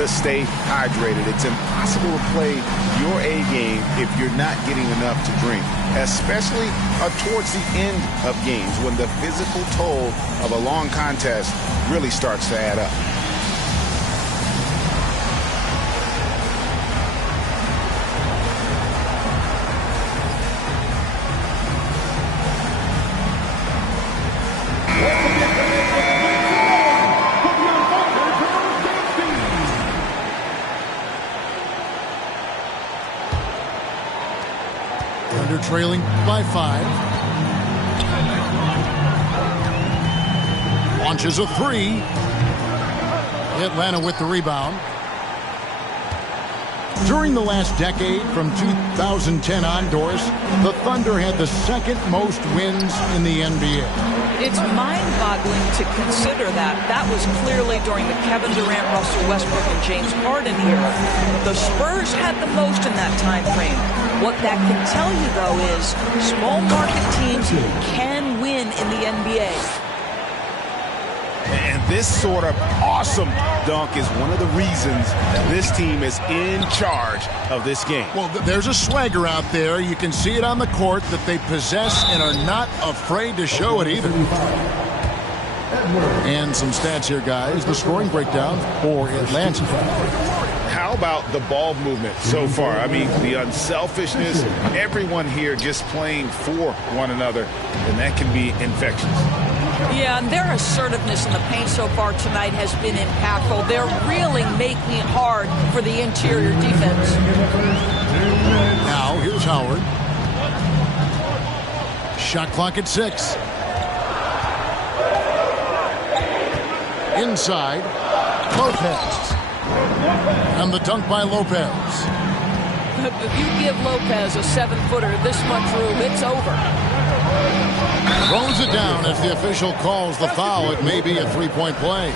to stay hydrated. It's impossible to play your A game if you're not getting enough to drink, especially towards the end of games when the physical toll of a long contest really starts to add up. Trailing by 5. Launches a 3. Atlanta with the rebound. During the last decade, from 2010 on, Doris, the Thunder had the second most wins in the NBA. It's mind-boggling to consider that. That was clearly during the Kevin Durant, Russell Westbrook, and James Harden era. The Spurs had the most in that time frame. What that can tell you, though, is small market teams can win in the NBA. And this sort of awesome dunk is one of the reasons this team is in charge of this game. Well, there's a swagger out there. You can see it on the court that they possess and are not afraid to show it either. And some stats here, guys. The scoring breakdown for Atlanta. How about the ball movement so far? I mean, the unselfishness, everyone here just playing for one another, and that can be infectious. Yeah, and their assertiveness in the paint so far tonight has been impactful. They're really making it hard for the interior defense. Now, here's Howard. Shot clock at 6. Inside, Lopez. And the dunk by Lopez. If you give Lopez a 7-footer this much room, it's over. Throws it down as the official calls the foul. It may be a three-point play.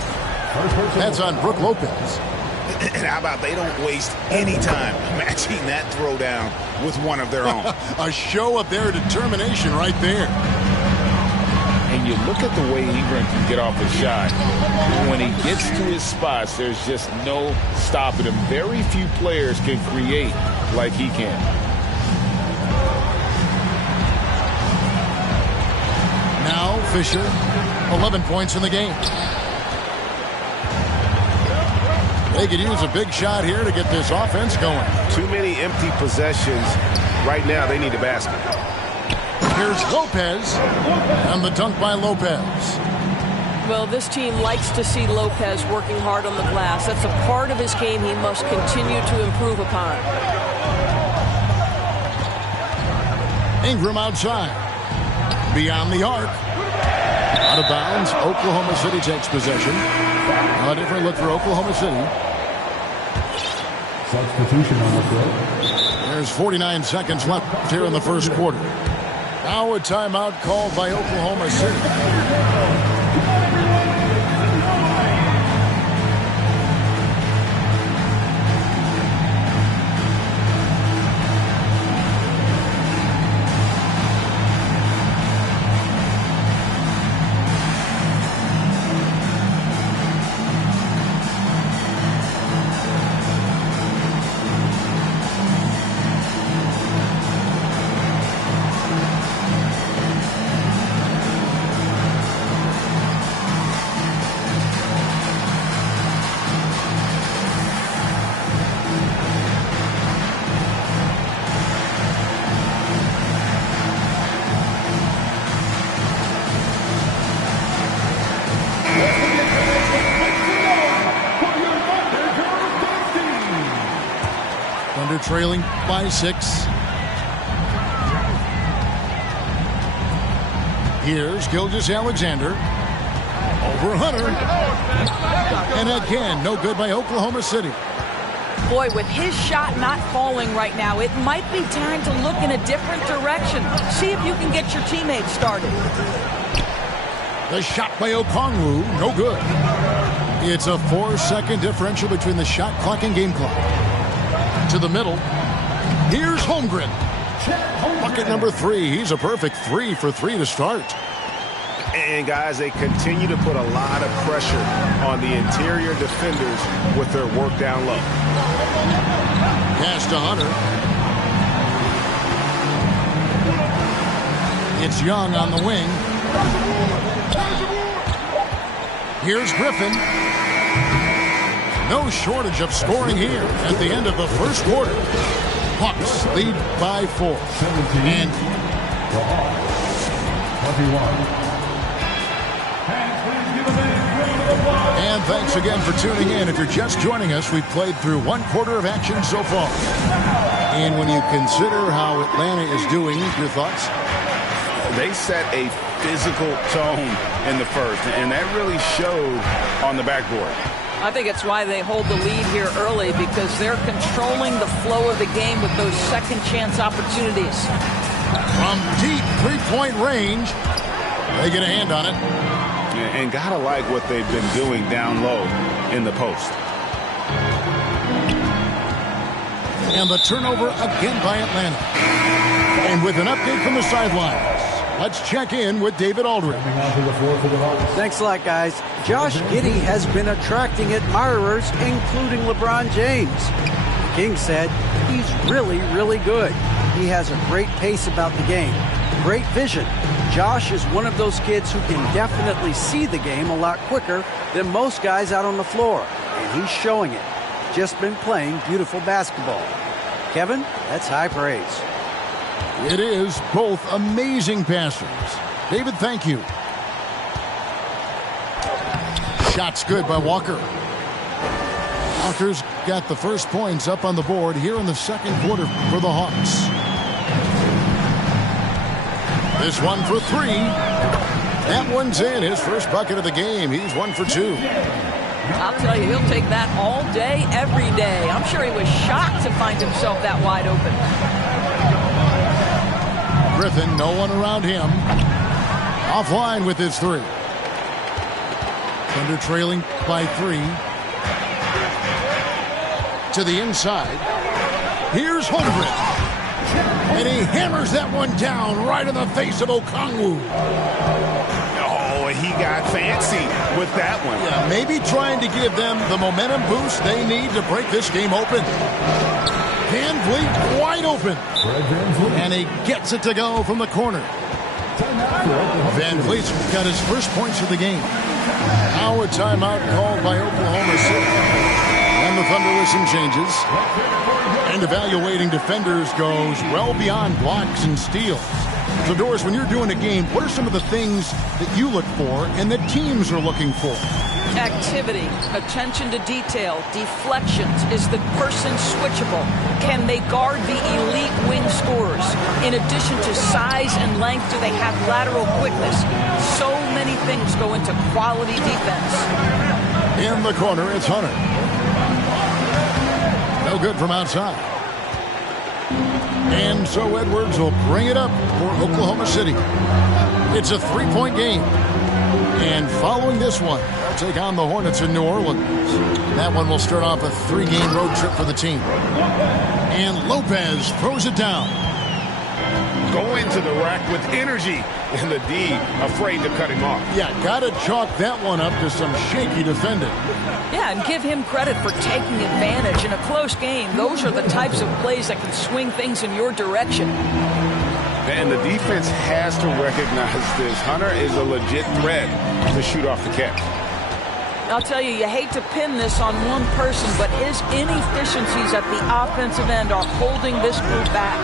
That's on Brook Lopez. And how about they don't waste any time matching that throwdown with one of their own. A show of their determination right there. And you look at the way Ingram can get off a shot. When he gets to his spots, there's just no stopping him. Very few players can create like he can. Now Fisher, 11 points in the game. They could use a big shot here to get this offense going. Too many empty possessions. Right now, they need a basket. Here's Lopez, and the dunk by Lopez. Well, this team likes to see Lopez working hard on the glass. That's a part of his game he must continue to improve upon. Ingram outside. Beyond the arc. Out of bounds. Oklahoma City takes possession. A different look for Oklahoma City. Substitution on the field. There's 49 seconds left here in the first quarter. Now a timeout called by Oklahoma City. Trailing by 6. Here's Gilgeous-Alexander. Over Hunter. And again, no good by Oklahoma City. Boy, with his shot not falling right now, it might be time to look in a different direction. See if you can get your teammates started. The shot by Okongwu, no good. It's a 4-second differential between the shot clock and game clock. To the middle. Here's Holmgren. Bucket number 3. He's a perfect 3 for 3 to start. And, guys, they continue to put a lot of pressure on the interior defenders with their work down low. Pass to Hunter. It's Young on the wing. Here's Griffin. No shortage of scoring here at the end of the first quarter. Hawks lead by 4. And 21. And thanks again for tuning in. If you're just joining us, we've played through one quarter of action so far. And when you consider how Atlanta is doing, your thoughts? They set a physical tone in the first, and that really showed on the backboard. I think it's why they hold the lead here early, because they're controlling the flow of the game with those second chance opportunities. From deep three-point range, they get a hand on it. And gotta like what they've been doing down low in the post. And the turnover again by Atlanta. And with an update from the sidelines, let's check in with David Aldridge. Thanks a lot, guys. Josh Giddey has been attracting admirers, including LeBron James. The King said he's really, really good. He has a great pace about the game, great vision. Josh is one of those kids who can definitely see the game a lot quicker than most guys out on the floor, and he's showing it. Just been playing beautiful basketball. Kevin, that's high praise. It is both amazing passers. David, thank you. Shot's good by Walker. Walker's got the first points up on the board here in the second quarter for the Hawks. This one for 3. That one's in. His first bucket of the game. He's 1 for 2. I'll tell you, he'll take that all day, every day. I'm sure he was shocked to find himself that wide open. Griffin, no one around him. Offline with his 3. Thunder trailing by 3. To the inside. Here's Holmgren. And he hammers that one down right in the face of Okongwu. Oh, he got fancy with that one. Yeah, maybe trying to give them the momentum boost they need to break this game open. Van Vliet wide open. And he gets it to go from the corner. Van Vliet's got his first points of the game. Now a timeout called by Oklahoma City. And the Thunder with some changes. And evaluating defenders goes well beyond blocks and steals. So, Doris, when you're doing a game, what are some of the things that you look for and that teams are looking for? Activity, attention to detail, deflections. Is the person switchable? Can they guard the elite wing scorers? In addition to size and length, do they have lateral quickness? So many things go into quality defense. In the corner, it's Hunter. No good from outside. And so Edwards will bring it up for Oklahoma City. It's a 3-point game. And following this one, they'll take on the Hornets in New Orleans. That one will start off a 3-game road trip for the team. And Lopez throws it down. Go into the rack with energy. And the D afraid to cut him off. Yeah, got to chalk that one up to some shaky defending. Yeah, and give him credit for taking advantage in a close game. Those are the types of plays that can swing things in your direction. And the defense has to recognize this. Hunter is a legit threat to shoot off the catch. I'll tell you, you hate to pin this on one person, but his inefficiencies at the offensive end are holding this group back.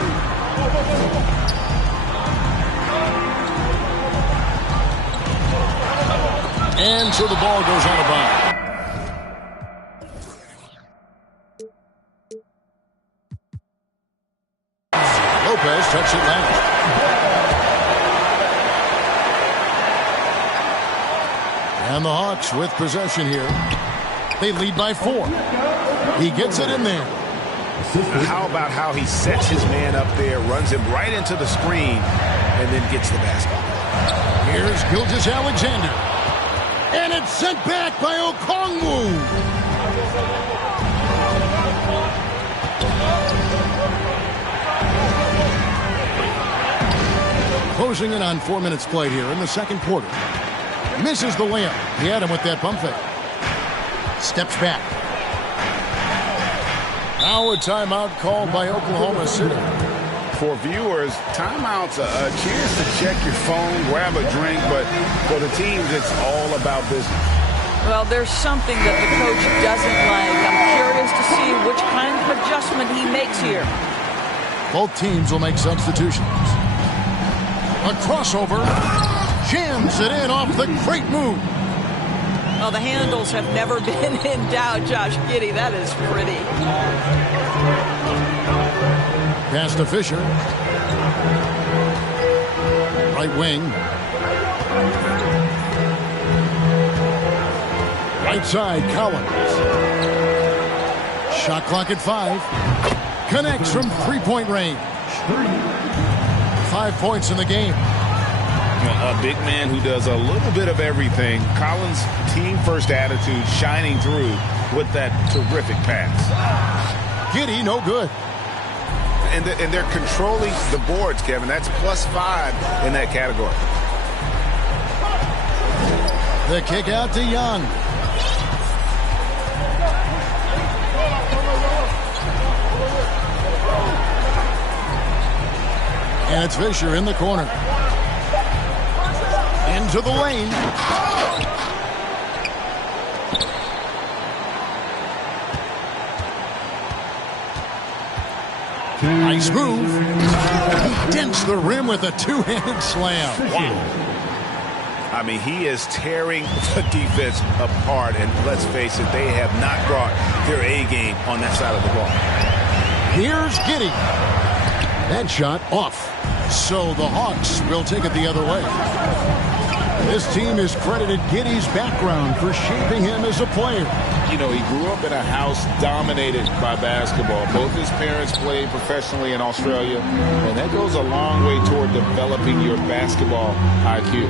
And so the ball goes out of bounds. Lopez touched it last. And the Hawks with possession here. They lead by 4. He gets it in there. How about how he sets his man up there, runs him right into the screen, and then gets the basket. Here's Gilgeous-Alexander. And it's sent back by Okongwu. Closing in on 4 minutes played here in the second quarter. Misses the layup. He had him with that pump fake. Steps back. Now a timeout called by Oklahoma City. For viewers, timeout's a chance to check your phone, grab a drink, but for the teams, it's all about business. Well, there's something that the coach doesn't like. I'm curious to see which kind of adjustment he makes here. Both teams will make substitutions. A crossover. Jams it in off the great move. Well, the handles have never been in doubt, Josh Giddey. That is pretty. Pass to Fisher. Right wing. Right side, Collins. Shot clock at 5. Connects from three-point range. 5 points in the game. A big man who does a little bit of everything. Collins' team-first attitude shining through with that terrific pass. Giddey, no good. And they're controlling the boards, Kevin. That's +5 in that category. The kick out to Young. And it's Fisher in the corner. Into the lane. Nice move. He dents the rim with a two-handed slam. Wow. I mean, he is tearing the defense apart, and let's face it, they have not brought their A game on that side of the ball. Here's Giddey. That shot off. So the Hawks will take it the other way. This team has credited Giddey's background for shaping him as a player. You know, he grew up in a house dominated by basketball. Both his parents played professionally in Australia, and that goes a long way toward developing your basketball IQ.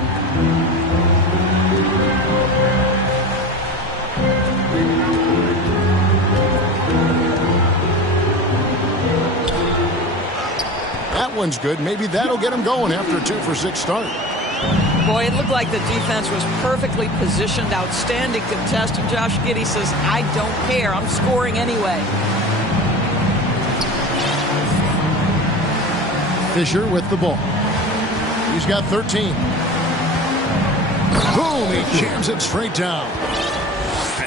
That one's good. Maybe that'll get him going after a 2-for-6 start. Boy, it looked like the defense was perfectly positioned. Outstanding contest. And Josh Giddey says, I don't care. I'm scoring anyway. Fisher with the ball. He's got 13. Boom, he jams it straight down.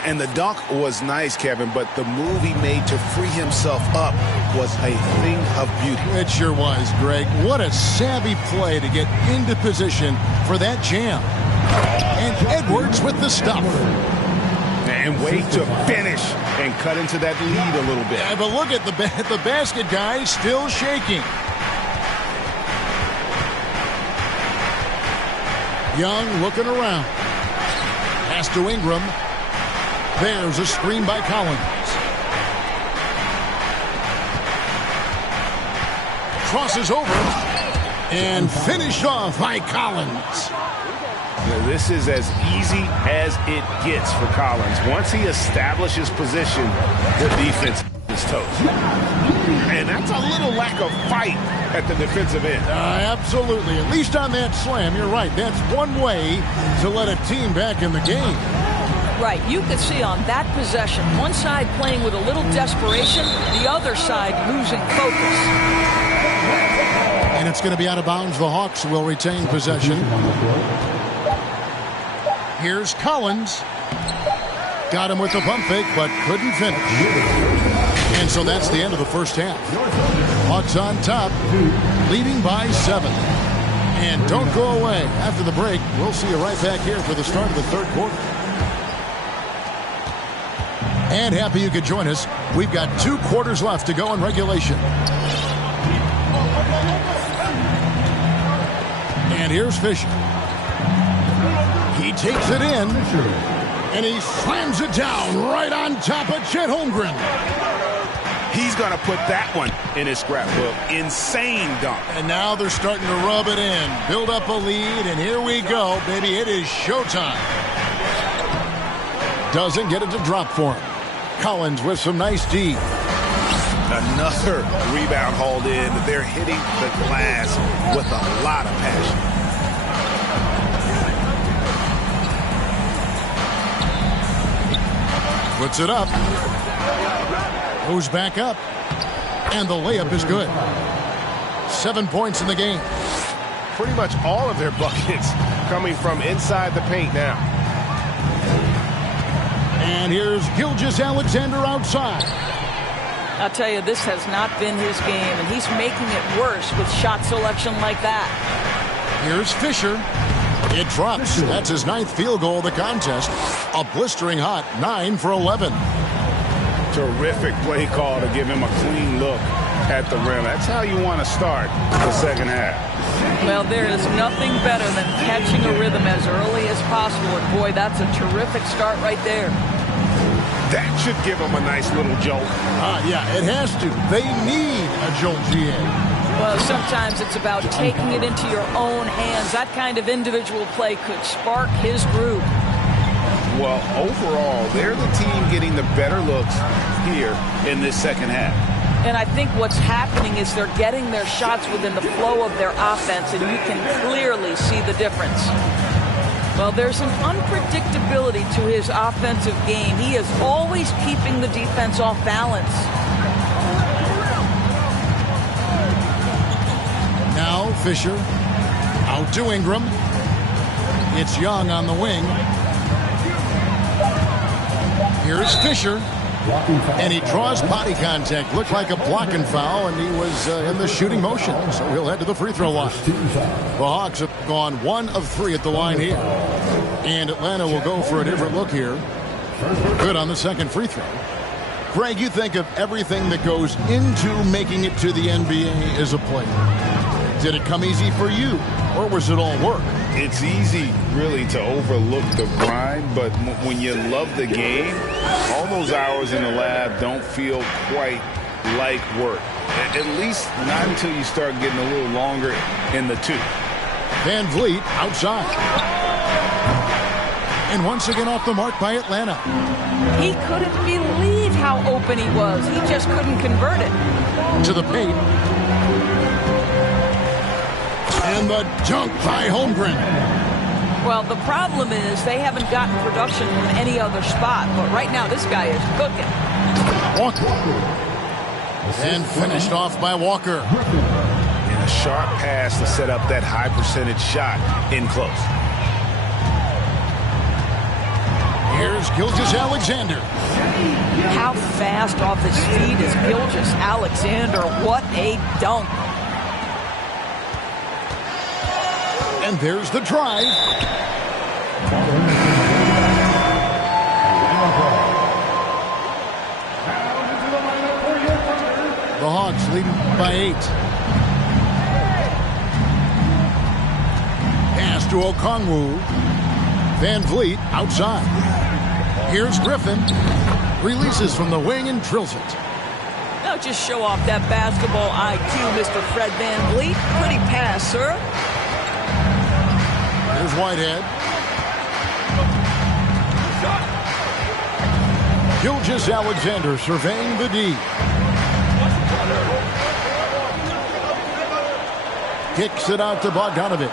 And the dunk was nice, Kevin, but the move he made to free himself up was a thing of beauty. It sure was, Greg. What a savvy play to get into position for that jam. And Edwards with the stuff. And wait to finish and cut into that lead a little bit. Yeah, but look at the basket guy still shaking. Young looking around. Pass to Ingram. There's a screen by Collins. Crosses over and finished off by Collins. This is as easy as it gets for Collins. Once he establishes position, the defense is toast. And that's a little lack of fight at the defensive end. Absolutely. At least on that slam, you're right. That's one way to let a team back in the game. Right, you could see on that possession, one side playing with a little desperation, the other side losing focus. And it's going to be out of bounds. The Hawks will retain possession. Here's Collins. Got him with the pump fake, but couldn't finish. And so that's the end of the first half. Hawks on top, leading by 7. And don't go away. After the break, we'll see you right back here for the start of the third quarter. And happy you could join us. We've got 2 quarters left to go in regulation. And here's Fisher. He takes it in. And he slams it down right on top of Chet Holmgren. He's going to put that one in his scrapbook. Insane dunk. And now they're starting to rub it in. Build up a lead, and here we go, baby. It is showtime. Doesn't get it to drop for him. Collins with some nice D. Another rebound hauled in. They're hitting the glass with a lot of passion. Puts it up. Goes back up. And the layup is good. 7 points in the game. Pretty much all of their buckets coming from inside the paint now. And here's Gilgeous-Alexander outside. I'll tell you, this has not been his game, and he's making it worse with shot selection like that. Here's Fisher. It drops. That's his 9th field goal of the contest. A blistering hot 9 for 11. Terrific play call to give him a clean look at the rim. That's how you want to start the second half. Well, there is nothing better than catching a rhythm as early as possible. And boy, that's a terrific start right there. That should give him a nice little jolt. Yeah, it has to. They need a jolt, GA. Well, sometimes it's about taking it into your own hands. That kind of individual play could spark his groove. Well, overall, they're the team getting the better looks here in this second half. And I think what's happening is they're getting their shots within the flow of their offense, and you can clearly see the difference. Well, there's an unpredictability to his offensive game. He is always keeping the defense off balance. Now Fisher out to Ingram. It's Young on the wing. Here's Fisher. And he draws body contact. Looked like a blocking foul, and he was in the shooting motion. So he'll head to the free throw line. The Hawks have gone 1 of 3 at the line here. And Atlanta will go for a different look here. Good on the second free throw. Greg, you think of everything that goes into making it to the NBA as a player. Did it come easy for you, or was it all work? It's easy, really, to overlook the grind, but when you love the game, all those hours in the lab don't feel quite like work. At least not until you start getting a little longer in the tooth. Van Vliet outside. And once again off the mark by Atlanta. He couldn't believe how open he was. He just couldn't convert it. To the paint. And the dunk by Holmgren. Well, the problem is they haven't gotten production from any other spot. But right now, this guy is cooking. Walker. And finished off by Walker. And a sharp pass to set up that high percentage shot in close. Here's Gilgeous-Alexander. How fast off his feet is Gilgeous-Alexander. What a dunk. And there's the drive. The Hawks leading by 8. Pass to Okongwu. Van Vliet outside. Here's Griffin. Releases from the wing and drills it. Now just show off that basketball IQ, Mr. Fred Van Vliet. Pretty pass, sir. Here's Whitehead. Gilgeous-Alexander surveying the D. Kicks it out to Bogdanovich.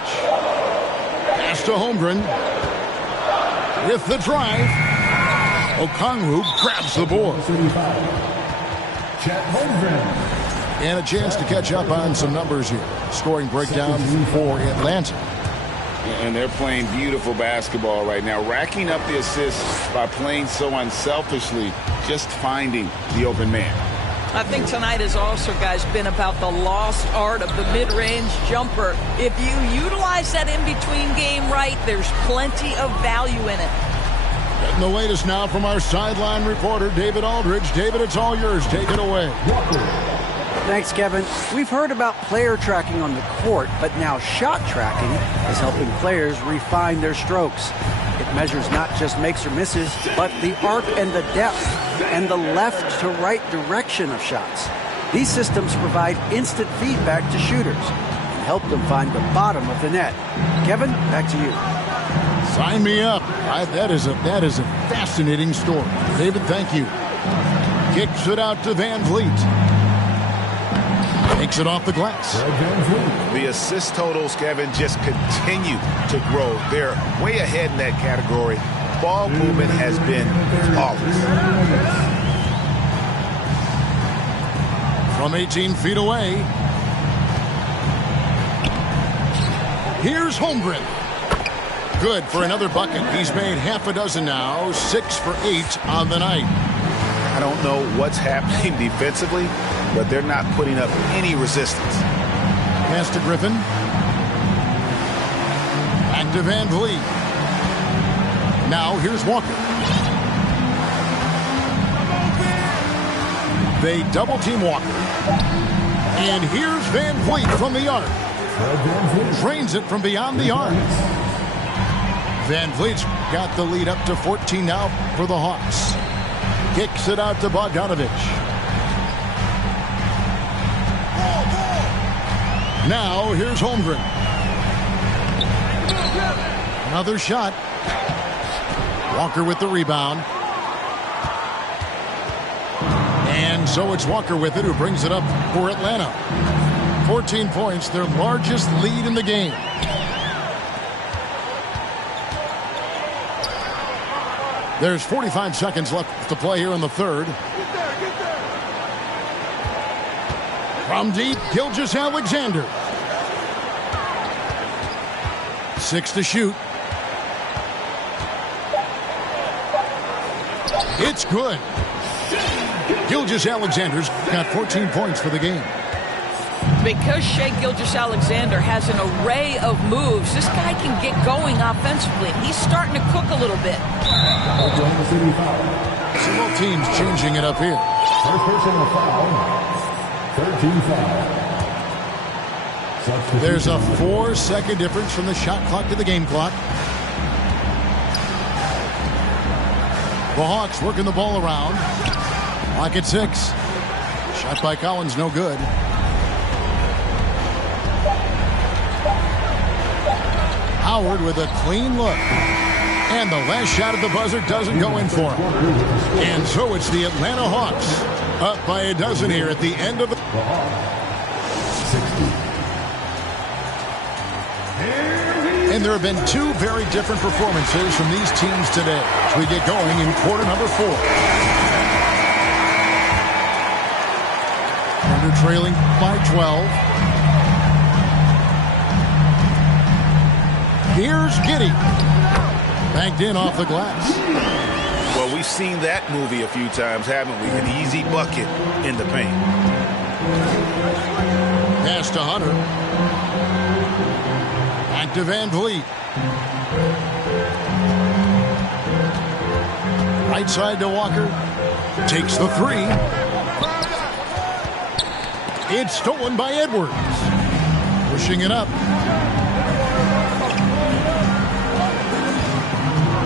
Pass to Holmgren. With the drive. Okongwu grabs the board. And a chance to catch up on some numbers here. Scoring breakdown for Atlanta. And they're playing beautiful basketball right now, racking up the assists by playing so unselfishly, just finding the open man. I think tonight has also, guys, been about the lost art of the mid-range jumper. If you utilize that in-between game right, there's plenty of value in it. Getting the latest now from our sideline reporter, David Aldridge. David, it's all yours. Take it away. Thanks, Kevin. We've heard about player tracking on the court, but now shot tracking is helping players refine their strokes. It measures not just makes or misses, but the arc and the depth and the left to right direction of shots. These systems provide instant feedback to shooters and help them find the bottom of the net. Kevin, back to you. Sign me up. That is a fascinating story. David, thank you. Kicks it out to Van Vliet. Takes it off the glass. The assist totals, Kevin, just continue to grow. They're way ahead in that category ball movement has been flawless. From 18 feet away, here's Holmgren. Good for another bucket. He's made half a dozen now, 6 for 8 on the night. I don't know what's happening defensively, but they're not putting up any resistance. Pass to Griffin. Back to Van Vliet. Now here's Walker. They double team Walker. And here's Van Vliet from the arc. Drains it from beyond the arc. Van Vliet's got the lead up to 14 now for the Hawks. Kicks it out to Bogdanovich. Now here's Holmgren. Another shot. Walker with the rebound. And so it's Walker with it, who brings it up for Atlanta. 14 points, their largest lead in the game. There's 45 seconds left to play here in the third. From deep, Gilgeous-Alexander. 6 to shoot. It's good. Gilgeous-Alexander's got 14 points for the game. Because Shai Gilgeous-Alexander has an array of moves, this guy can get going offensively. He's starting to cook a little bit. Several teams changing it up here. First personal foul. 13 foul. There's a 4-second difference from the shot clock to the game clock. The Hawks working the ball around. Clock at 6. Shot by Collins, no good. Howard with a clean look. And the last shot at the buzzer doesn't go in for him. And so it's the Atlanta Hawks up by a dozen here at the end of the... And there have been 2 very different performances from these teams today as we get going in quarter number 4. Thunder trailing by 12. Here's Giddey. Banked in off the glass. Well, we've seen that movie a few times, haven't we? An easy bucket in the paint. Pass to Hunter. Back to Van Vliet. Right side to Walker. Takes the 3. It's stolen by Edwards. Pushing it up.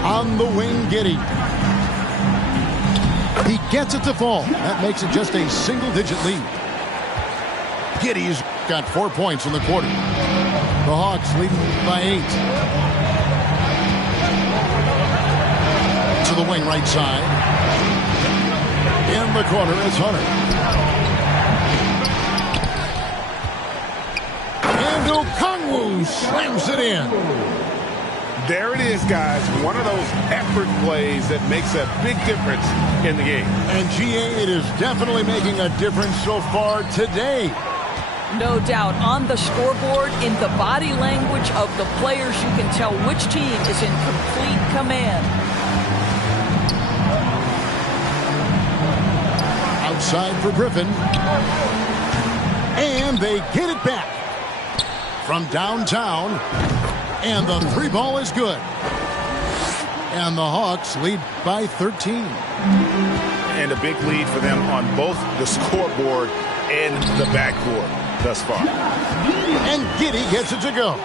On the wing, Giddey. He gets it to fall. That makes it just a single-digit lead. Giddey's got 4 points in the quarter. The Hawks leading by 8. To the wing right side. In the corner is Hunter. And Okongwu slams it in. There it is, guys. One of those effort plays that makes a big difference in the game. And GA, it is definitely making a difference so far today. No doubt. On the scoreboard, in the body language of the players, you can tell which team is in complete command. Outside for Griffin. And they get it back. From downtown. And the 3 ball is good. And the Hawks lead by 13. And a big lead for them on both the scoreboard and the backboard thus far. And Giddey gets it to go.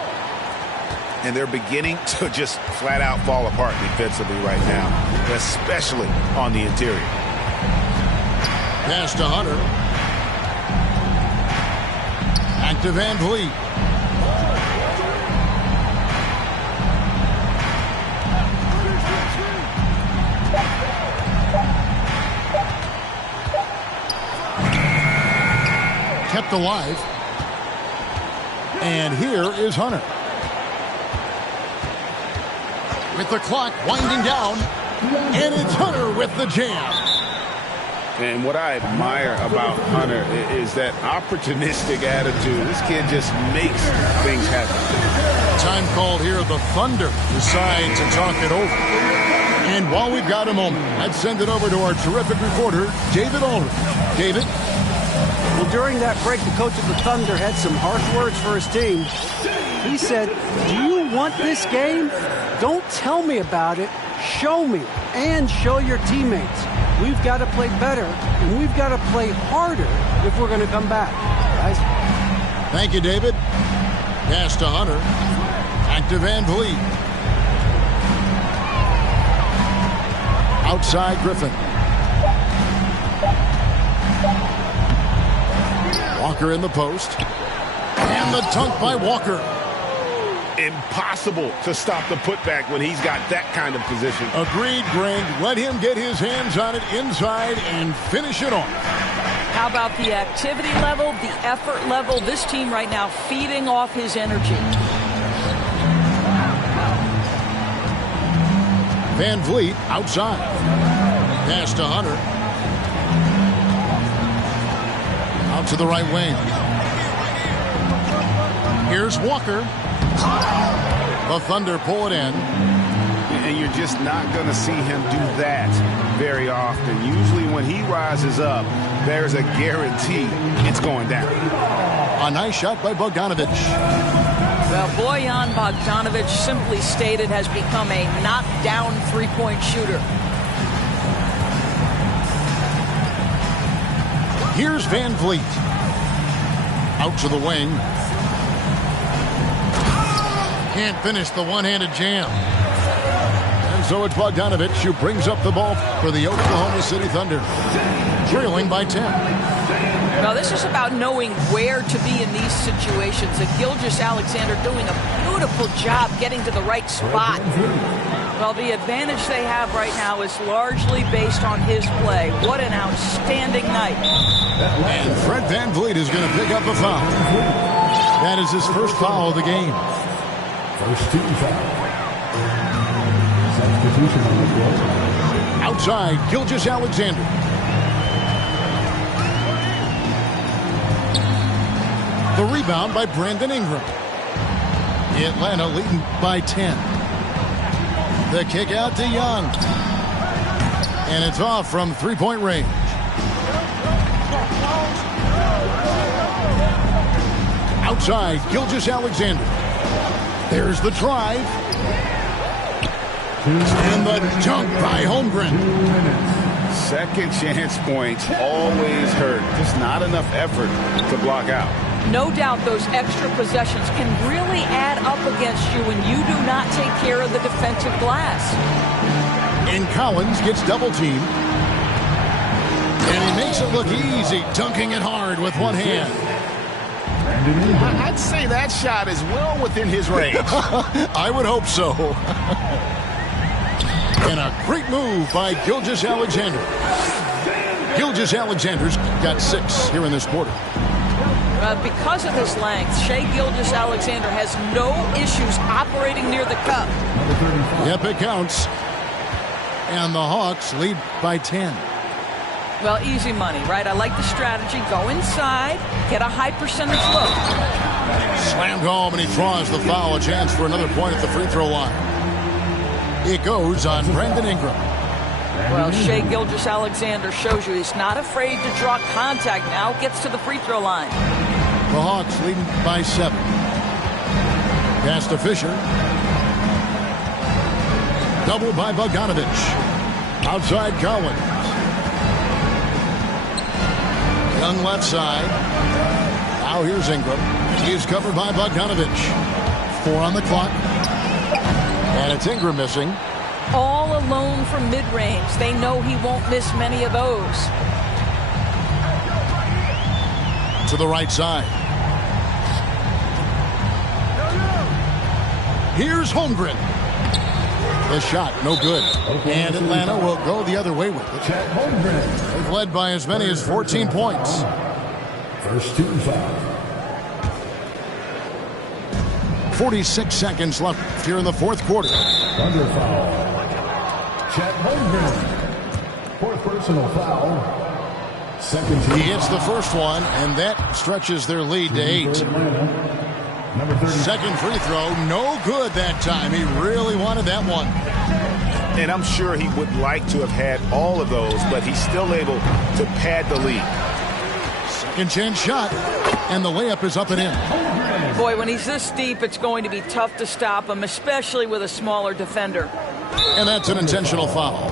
And they're beginning to just flat out fall apart defensively right now, especially on the interior. Pass to Hunter. Back to Van Vliet. Kept alive. And here is Hunter. with the clock winding down. And it's Hunter with the jam. And what I admire about Hunter is that opportunistic attitude. This kid just makes things happen. Time called here. The Thunder decide to talk it over. And while we've got a moment, let's send it over to our terrific reporter, David Aldridge. David? Well, during that break, the coach of the Thunder had some harsh words for his team. He said, "Do you want this game? Don't tell me about it. Show me and show your teammates. We've got to play better, and we've got to play harder if we're going to come back." Guys? Thank you, David. Pass to Hunter. Back to Van Vliet. Outside Griffin. Walker in the post. And the dunk by Walker. Impossible to stop the putback when he's got that kind of position. Agreed, Greg. Let him get his hands on it inside and finish it off. How about the activity level, the effort level? This team right now feeding off his energy. Van Vliet outside. Pass to Hunter. Out to the right wing. Here's Walker. The Thunder pull it in. And you're just not going to see him do that very often. Usually when he rises up, there's a guarantee it's going down. A nice shot by Bogdanovic. Well, Bojan Bogdanovic, simply stated, has become a knockdown three-point shooter. Here's Van Vliet. Out to the wing. Can't finish the one-handed jam. And so it's Bogdanovic who brings up the ball for the Oklahoma City Thunder. Trailing by 10. Well, this is about knowing where to be in these situations. And Gilgeous-Alexander doing a beautiful job getting to the right spot. Well, the advantage they have right now is largely based on his play. What an outstanding night. And Fred Van Vliet is going to pick up a foul. That is his first foul of the game. First team foul. Substitution on the floor. Outside, Gilgeous-Alexander. The rebound by Brandon Ingram. Atlanta leading by 10. The kick out to Young. And it's off from three-point range. Outside, Gilgeous-Alexander. There's the drive. And the dunk by Holmgren. Second chance points always hurt. Just not enough effort to block out. No doubt those extra possessions can really add up against you when you do not take care of the defensive glass. And Collins gets double-teamed. And he makes it look easy, dunking it hard with one hand. I'd say that shot is well within his range. I would hope so. And a great move by Gilgeous-Alexander. Gilgeous-Alexander's got 6 here in this quarter. Because of his length, Shai Gilgeous-Alexander has no issues operating near the cup. Yep, it counts. And the Hawks lead by 10. Well, easy money, right? I like the strategy. Go inside, get a high percentage look. Slammed home, and he draws the foul. A chance for another point at the free throw line. It goes on Brandon Ingram. Well, Shai Gilgeous-Alexander shows you he's not afraid to draw contact now. Gets to the free throw line. The Hawks leading by 7. Pass to Fisher. Double by Bogdanovic. Outside Collins. Young left side. Now here's Ingram. He's covered by Bogdanovic. 4 on the clock. And it's Ingram missing. All alone from mid-range. They know he won't miss many of those. To the right side. Here's Holmgren. The shot, no good. And Atlanta will go the other way with it. They've led by as many as 14 points. First team foul. 46 seconds left here in the fourth quarter. Under foul. Chet Holmgren. Fourth personal foul. Second team. He hits the first one, and that stretches their lead to 8. Number 30. Second free throw, no good that time. He really wanted that one. And I'm sure he would like to have had all of those, but he's still able to pad the lead. Second chance shot, and the layup is up and in. Boy, when he's this deep, it's going to be tough to stop him, especially with a smaller defender. And that's an intentional foul.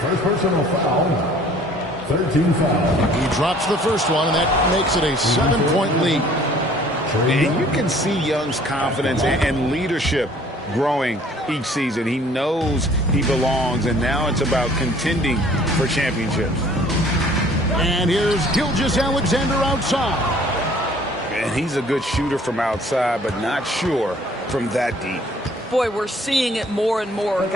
First personal foul. 13 foul. He drops the first one, and that makes it a 7-point lead. And you can see Young's confidence and leadership growing each season. He knows he belongs, and now it's about contending for championships. And here's Gilgeous-Alexander outside. And he's a good shooter from outside, but not sure from that deep. Boy, we're seeing it more and more.